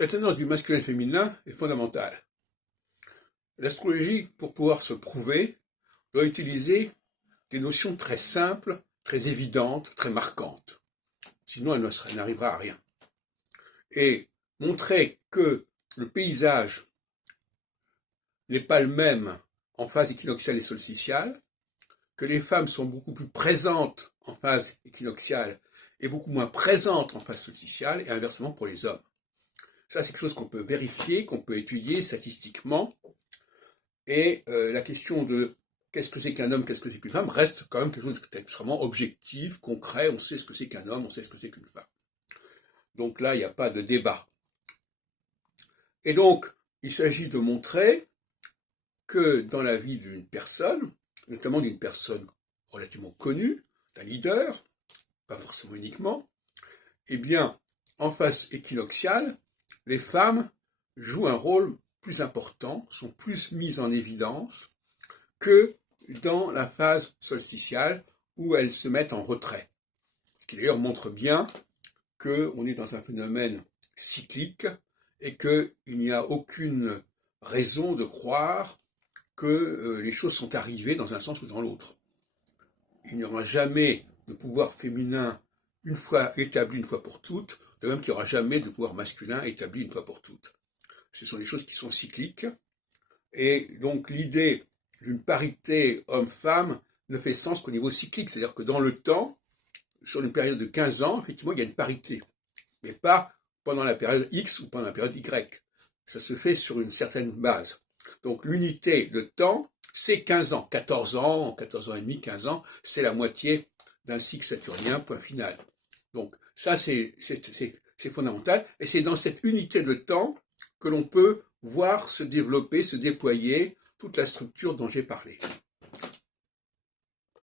La tendance du masculin et féminin est fondamentale. L'astrologie, pour pouvoir se prouver, doit utiliser des notions très simples, très évidentes, très marquantes. Sinon, elle n'arrivera à rien. Et montrer que le paysage n'est pas le même en phase équinoxiale et solsticiale, que les femmes sont beaucoup plus présentes en phase équinoxiale et beaucoup moins présentes en phase solsticiale, et inversement pour les hommes. Ça, c'est quelque chose qu'on peut vérifier, qu'on peut étudier statistiquement. Et la question de qu'est-ce que c'est qu'un homme, qu'est-ce que c'est qu'une femme, reste quand même quelque chose d'extrêmement objectif, concret. On sait ce que c'est qu'un homme, on sait ce que c'est qu'une femme. Donc là, il n'y a pas de débat. Et donc, il s'agit de montrer que dans la vie d'une personne, notamment d'une personne relativement connue, d'un leader, pas forcément uniquement, eh bien, en phase équinoxiale, les femmes jouent un rôle plus important, sont plus mises en évidence que dans la phase solsticiale où elles se mettent en retrait. Ce qui d'ailleurs montre bien qu'on est dans un phénomène cyclique et qu'il n'y a aucune raison de croire que les choses sont arrivées dans un sens ou dans l'autre. Il n'y aura jamais de pouvoir féminin une fois établi une fois pour toutes, de même qu'il n'y aura jamais de pouvoir masculin établi une fois pour toutes. Ce sont des choses qui sont cycliques, et donc l'idée d'une parité homme-femme ne fait sens qu'au niveau cyclique, c'est-à-dire que dans le temps, sur une période de 15 ans, effectivement, il y a une parité, mais pas pendant la période X ou pendant la période Y. Ça se fait sur une certaine base. Donc l'unité de temps, c'est 15 ans, 14 ans et demi, 15 ans, c'est la moitié d'un cycle saturnien, point final. Donc ça, c'est fondamental, et c'est dans cette unité de temps que l'on peut voir se développer, se déployer toute la structure dont j'ai parlé.